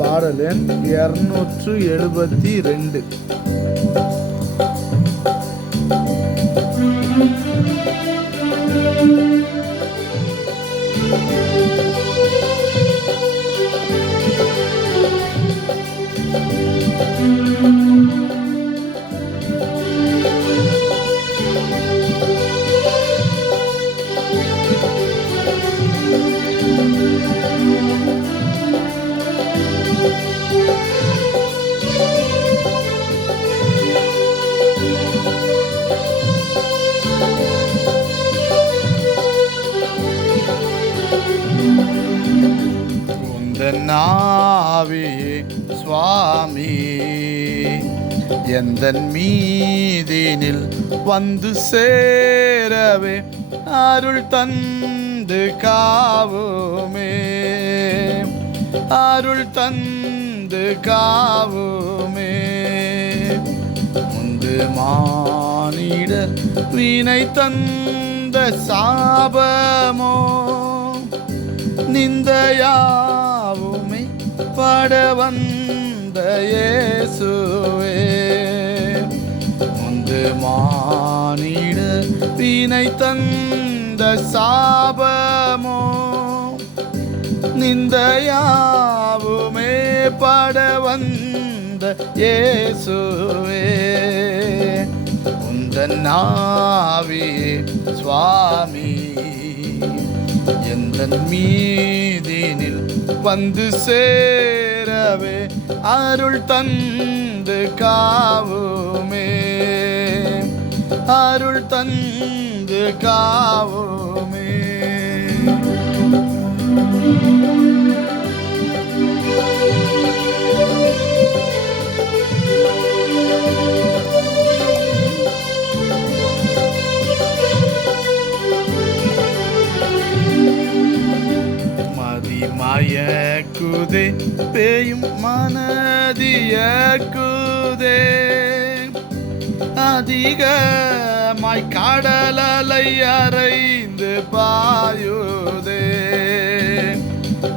பாடல் எண் 272. ஆவியே சுவாமி எந்தன் மீதினில் வந்து சேரவே அருள் தந்து காவுமே, அருள் தந்து காவுமே. முந்து மானிடர் வினை தந்த சாபமோ நிந்தையாவுமே பட வந்த இயேசுவே. முந்து மானிட வினை தந்த சாபமோ நிந்தையாவுமே பட வந்த இயேசுவே. உந்தன் ஆவியே சுவாமி எந்தன் மீதினில் வந்து சேரவே அருள் தந்து காவுமே, அருள் தந்து காவுமே. மயக்குதே பேயும் மனதியக்குதே, அதிகமாய் கடலலை அறைந்து பாயுதே.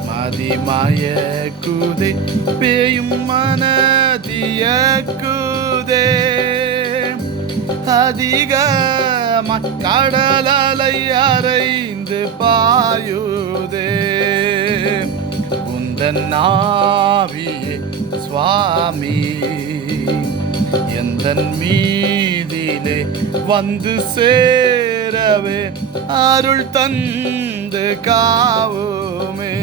மதிமயக்குதே பேயும் மனதியக்குதே, அதிகமாய் கடலலை அறைந்து பாயுதே. உந்தன் ஆவியே சுவாமி எந்தன் மீதிலே வந்து சேரவே அருள் தந்து காவுமே,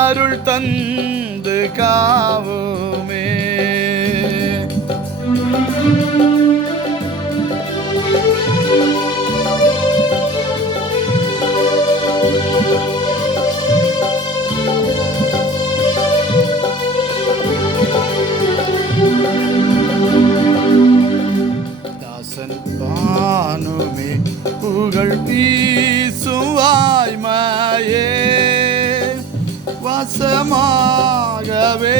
அருள் தந்து காவுமே. தாசன் பானுமே புகழ் வீசும் வாய்மையே, வாசமாகவே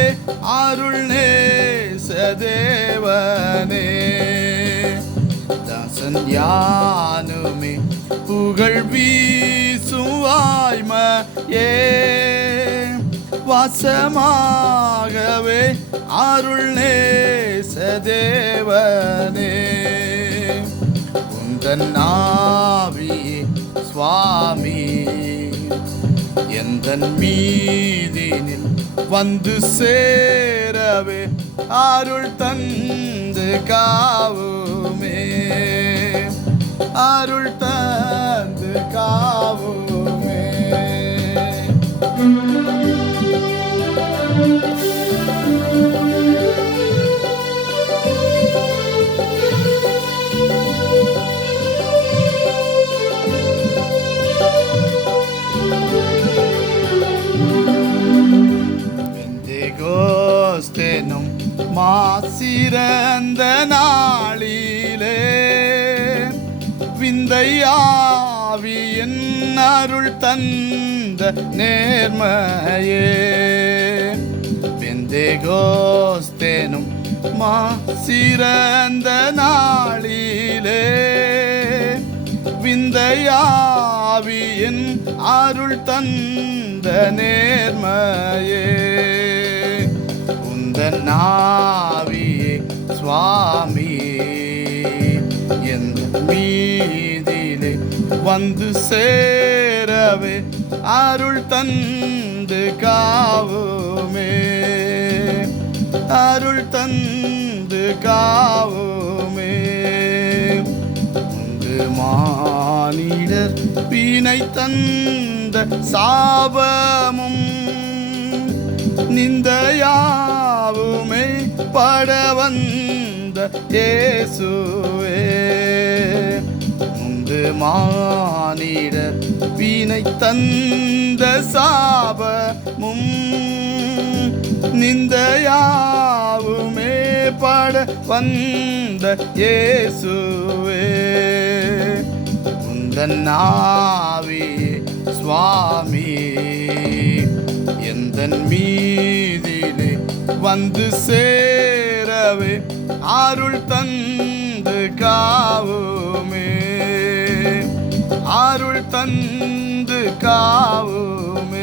அருள் நேச தேவனே. தாசன் யானுமே புகழ் வீசும் வாய்மையே, வாசமாகவே அருள் நேச தேவனே. உந்தன் ஆவியே சுவாமி எந்தன் மீதினில் வந்து சேரவே அருள் தந்து காவுமே, அருள் தந்து காவுமே. பெந்தெகோஸ்தேனும் மாசிறந்த நாளிலே விந்தையாவியின் அருள் தந்த நேர்மையே. பெந்தெகோஸ்தேனும் மாசிறந்த நாளிலே விந்தையாவியின் அருள் தந்த நேர்மையே உந்தன் ஆவியே சுவாமி எந்த மீதிலே வந்து சேரவே அருள் தந்து காவுமே அருள் தந்து காவுமே உந்து மானிடர் வீணை தந்த சாபமும் நிந்தையாவுமே பட வந்த இயேசுவே உந்து மானிடர் வீணை தந்த சாபமும் நிந்தையாவுமே பட வந்த இயேசுவே உந்தன் ஆவியே சுவாமி எந்தன் மீதிலே வந்து சேரவே அருள் தந்து காவுமே அருள் தந்து காவுமே